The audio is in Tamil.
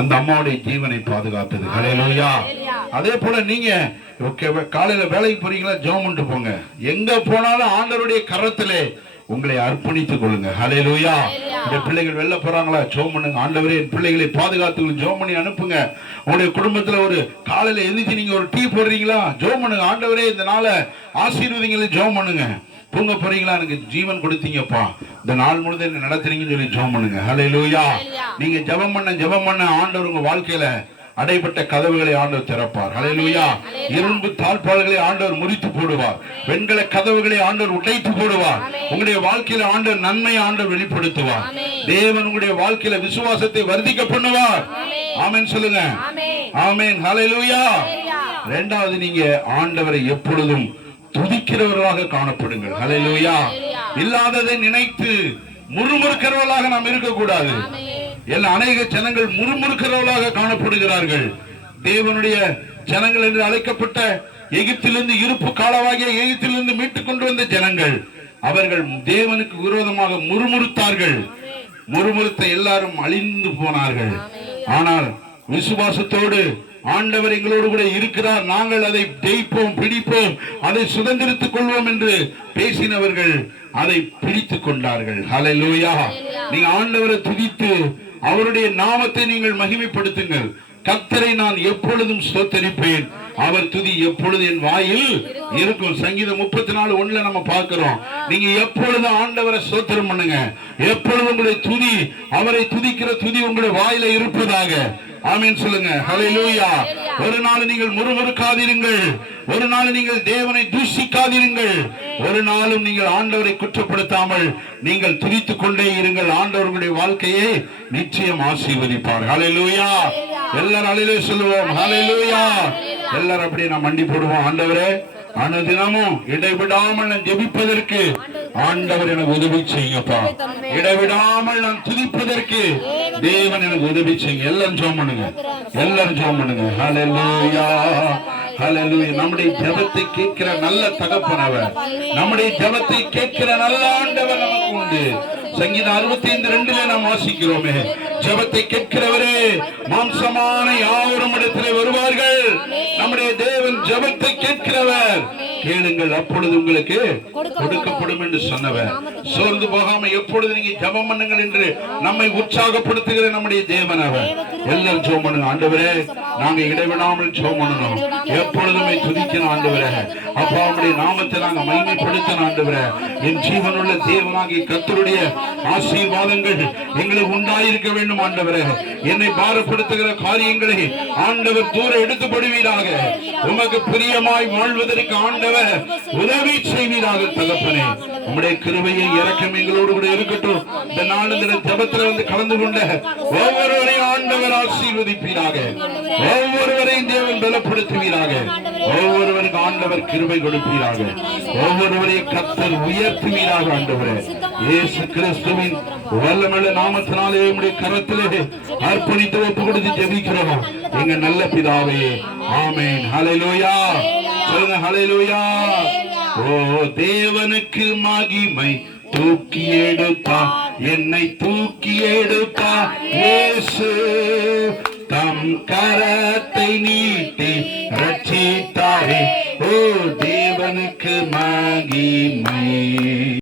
அந்த அம்மாவுடைய ஜீவனை பாதுகாத்தது. ஹalleluya. அதே போல நீங்க காலையில வேலைக்கு போறீங்களா? ஜெபம் பண்ணிட்டு போங்க. எங்க போனாலும் ஆண்டவருடைய கரத்திலே உங்களை அர்ப்பணித்துக் கொள்ளுங்க. ஹalleluya. இந்த பிள்ளைகள் வெளில போறாங்களா? ஜெபம் பண்ணுங்க. ஆண்டவரே என் பிள்ளைகளை பாதுகாத்துக்கொள்ளுங்க ஜெபம் பண்ணி அனுப்புங்க. உங்களுடைய குடும்பத்துல ஒரு காலையில எந்திரிச்சு நீங்க ஒரு டீ போடுறீங்களா? ஜெபம் பண்ணுங்க. ஆண்டவரே இந்த நாளை ஆசீர்வதிங்களை ஜெபம் பண்ணுங்க. தூங்க போறீங்களா? எனக்கு ஜீவன் கொடுத்தீங்கப்பா. இந்த நாள் முழுதும் என்ன நடத்துறீங்கன்னு சொல்லி ஜெபம் பண்ணுங்க. ஹalleluya நீங்க ஜெபம் பண்ண ஜெபம் பண்ண ஆண்டவர் உங்க வாழ்க்கையில அடைப்பட்ட கதவுகளை ஆண்டவர் திறப்பார். ஹalleluya இரும்பு தாழ்பாள்களை ஆண்டவர் முறித்து போடுவார். வெண்கல கதவுகளை ஆண்டவர் உடைத்து போடுவார். உங்களுடைய வாழ்க்கையில ஆண்டவர் நன்மை ஆண்டவர் வெளிப்படுத்துவார். தேவன் உங்களுடைய வாழ்க்கையில விசுவாசத்தை வர்த்திக்க பண்ணுவார். ஆமென் சொல்லுங்க. ஆமென் ஹalleluya இரண்டாவது நீங்க ஆண்டவரை எப்பொழுதும் துதிக்கிறவர்களாக காணப்படுங்கள். ஹalleluya இல்லாததை நினைத்து முறுமுறுக்கிறவர்களாக நாம் இருக்கக்கூடாது. எல்லா அநேக ஜனங்கள் முறுமுறுக்கிறவர்களாக காணப்படுகிறார்கள். தேவனுடைய ஜனங்கள் என்று அழைக்கப்பட்ட எகிப்திலிருந்து இருப்பு காலவாகிய எகிப்திலிருந்து மீட்டுக் கொண்டு வந்த ஜனங்கள் அவர்கள் தேவனுக்கு விரோதமாக முறுமுறுத்தார்கள். முறுமுறுத்த எல்லாரும் அழிந்து போனார்கள். ஆனால் விசுவாசத்தோடு ஆண்டவர் எங்களோடு கூட இருக்கிறார். நாங்கள் அதை ஜெயிப்போம் பிடிப்போம் அதை சுதந்திரித்துக் கொள்வோம் என்று பேசினவர்கள் அதை பிடித்துக் கொண்டார்கள். ஹalleluya நீங்க ஆண்டவரை துதித்து அவருடைய நாமத்தை நீங்கள் மகிமைப்படுத்துங்கள். கத்தரை நான் எப்பொழுதும் ஸ்தோத்தரிப்பேன். அவர் துதி எப்பொழுது என் வாயில் இருக்கும். சங்கீதம் முப்பத்தி நாலு ஒண்ணுல நம்ம பார்க்கிறோம். நீங்க எப்பொழுதும் ஆண்டவரை ஸ்தோத்திரம் பண்ணுங்க? எப்பொழுதும் உங்களுடைய துதி அவரை துதிக்கிற துதி உங்களுடைய வாயில இருப்பதாக ஆமென் சொல்லுங்க. ஹalleluya. ஒரு நாள் நீங்கள் முறுமுறுக்காதீருங்கள். ஒரு நாள் நீங்கள் தேவனை தூஷிக்காதீருங்கள். ஒரு நாளும் நீங்கள் ஆண்டவரை குற்றப்படுத்தாமல் நீங்கள் துதித்துக் கொண்டே இருங்கள். ஆண்டவர் உங்களுடைய வாழ்க்கையை நிச்சயம் ஆசீர்வதிப்பார். ஹalleluya. எல்லாரும் ஹalleluya சொல்லுவோம். ஹalleluya. எல்லாரும் அப்படியே நான் மண்டி போடுவோம். ஆண்டவரே அனுதினமும் இடைவிடாமல் நான் ஜெபிப்பதற்கு ஆண்டவர் எனக்கு உதவி செய்யுங்கப்பா. இடைவிடாமல் நான் துதிப்பதற்கு தேவன் எனக்கு உதவி செய்யுங்க. எல்லாரும் ஜெபம் பண்ணுங்க. எல்லாரும் ஜெபம் பண்ணுங்க. ஹalleluya. ஹalleluya. நம்முடைய ஜெபத்தை கேட்கிற நல்ல தகப்பன் அவர். நம்முடைய ஜெபத்தை கேட்கிற நல்ல ஆண்டவர் நமக்கு உண்டு. சங்கீதம் அறுபத்தி ஐந்து ரெண்டுல நாம் வாசிக்கிறோமே. ஜெபத்தை கேட்கிறவரே மாம்சமான யாவரும் இடத்திலே வருவார்கள். நம்முடைய தேவன் ஜெபத்தை கேட்கிறவர். கேளுங்கள் அப்பொழுது உங்களுக்கு கொடுக்கப்படும். என்று சொன்னவர். சோர்ந்து போகாம எப்பொழுது நீங்க ஜெபம் பண்ணுங்கள் என்று நம்மை உற்சாகப்படுத்துகிற நம்முடைய தேவன் அவர் எல்லாரும் ஜெபம் பண்ணுங்க. ஆண்டவரே நாங்க இடைவிடாமல் ஜெபம் பண்ணணும். எப்பொழுதுமே துதிக்கணும் ஆண்டவரே. அப்பா உங்களுடைய நாமத்தை நாங்க மகிமைப்படுத்தணும் ஆண்டவரே. என் ஜீவனுள்ள தேவனாகிய கர்த்தருடைய ஆசீர்வாதங்கள் எங்களுக்கு உண்டாயிருக்க வேண்டும் ஆண்டவரே. என்னை பாரப்படுத்துகிற காரியங்களை ஆண்டவர் தூர எடுத்துப்படுவீராக. உமக்கு பிரியமாய் வாழ்வதற்கு ஆண்டவர் உதவி செய்வீராக தகப்பனே. உம்முடைய கிருவையை இறக்கம் எங்களோடு கூட இருக்கட்டும். இந்த நாள் தின ஜபத்துல வந்து கலந்து கொண்ட ஒவ்வொருவரையும் ஆண்டவர் ஆசீர்வதிப்பீராக. ஒவ்வொருவரையும் தேவன் பலப்படுத்துவீராக ஒவ்வொருவருக்கு ஆண்டவர் கிருபை கொடுப்பீராக. ஒவ்வொருவரையும் கத்தர் உயர்த்துவீராக ஆண்டவரே. இயேசு கிறிஸ்துவின் வல்லமல்ல நாமத்தினாலே உம்முடைய கரத்திலே அர்ப்பணித்து ஒப்பு கொடுத்து ஜெபிக்கிறோம். எங்க நல்ல பிதாவே ஆமேன். ஹலைலோயா சொல்லுங்க ஹலைலோயா ஓ தேவனுக்கு மகிமை தூக்கி எடுப்பா. என்னை தூக்கி எடுப்பா. இயேசு தம் கரத்தை நீ ரட்சித்தாரே ஓ தேவனுக்கு மகிமை